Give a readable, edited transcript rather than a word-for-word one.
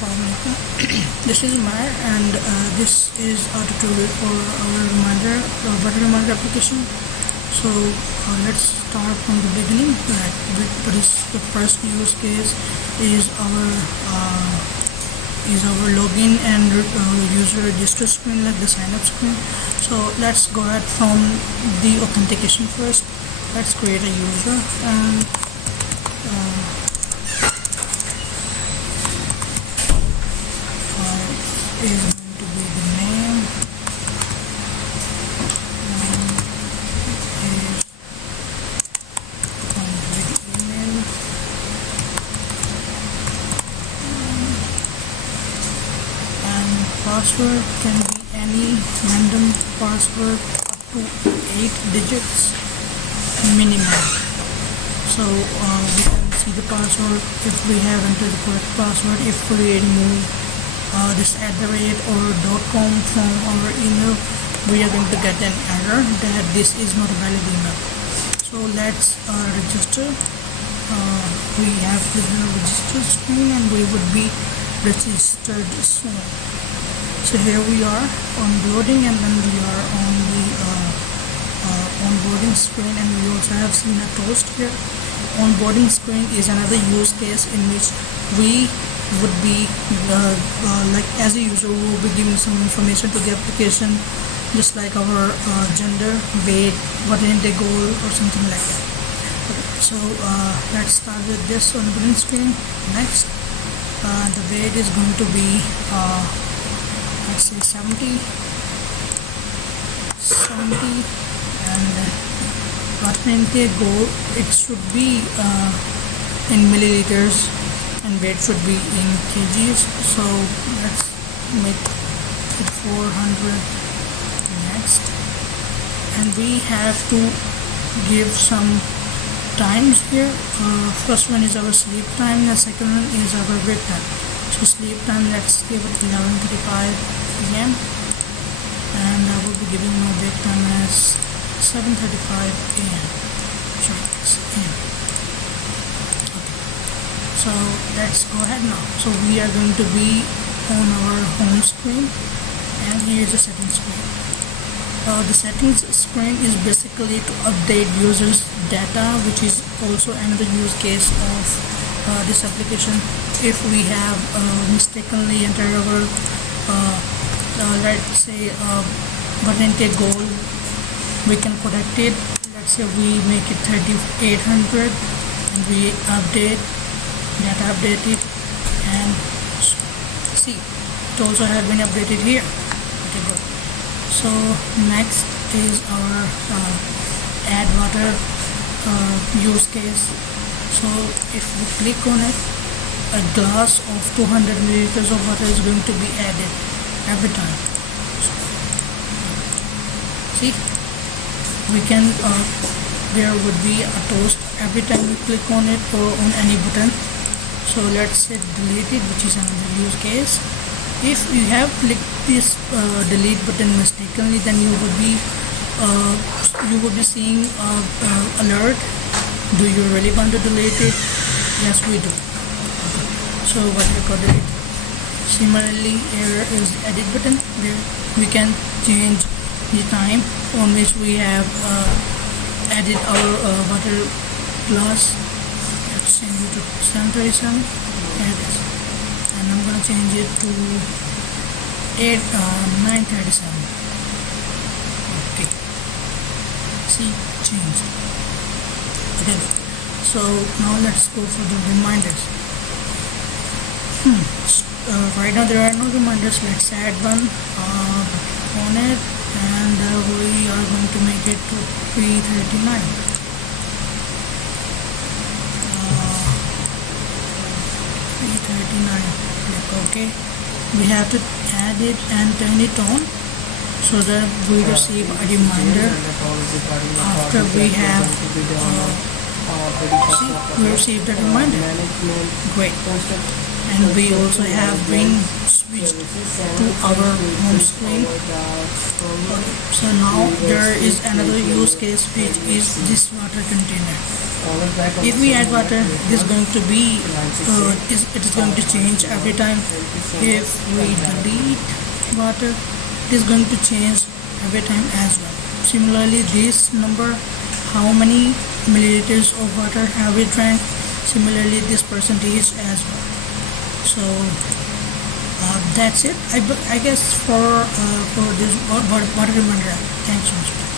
This is Mar, and this is a tutorial for our button reminder application. So let's start from the beginning. What is the first use case is our login and user register screen, like the sign up screen. So let's go ahead from the authentication first. Let's create a user and is going to be the name, and is going to be the email, and password can be any random password up to 8 digits minimum. So we can see the password if we have entered the correct password. If we remove this @ or .com from our email, we are going to get an error that this is not a valid email. So let's register. We have the register screen and we would be registered soon. So here we are onboarding, and then we are on the onboarding screen, and we also have seen a toast here. Onboarding screen is another use case in which we would be like, as a user, we will be giving some information to the application, just like our gender, weight, what intake goal, or something like that. Okay, so let's start with this onboarding screen. Next, the weight is going to be let's say 70, and what intake goal, it should be in milliliters, and weight should be in kgs. So let's make it 400. Next, and we have to give some times here. First one is our sleep time, the second one is our wake time. So sleep time, let's give it 11:35 p.m. and I will be giving my wake time as 7:35 a.m. Sorry, it's a.m. So let's go ahead now. So we are going to be on our home screen, and here's the settings screen. The settings screen is basically to update users data, which is also another use case of this application. If we have mistakenly entered our let's say what intake goal, we can correct it. Let's say we make it 3800 and we update data, update it, and see, it also has been updated here. Okay, good. So next is our add water use case. So if we click on it, a glass of 200 milliliters of water is going to be added every time. So, see, we can there would be a toast every time we click on it or on any button. So let's say delete it, which is another use case. If you have clicked this delete button mistakenly, then you would be seeing alert. Do you really want to delete it? Yes, we do. Okay. So what we call delete. Similarly, here is edit button, where we can change the time on which we have added our water glass. Let's change it to 7:37. Here it is. And I'm going to change it to 9:37. Okay. See, changed. Okay. So now let's go for the reminders. Right now there are no reminders. Let's add one on it, and we are going to make it to 3:39. 3:39. Click OK. We have to add it and turn it on so that we receive a reminder after we have see, we received a reminder. Great. And and we also have been switched to our home screen. Okay, so now there is another use case, which is this water container. If we add water, it is going to be it is going to change every time. If we delete water, it is going to change every time as well. Similarly, this number, how many milliliters of water have we drank, similarly this percentage as well. So that's it, I guess, for this water reminder app. Thanks so much.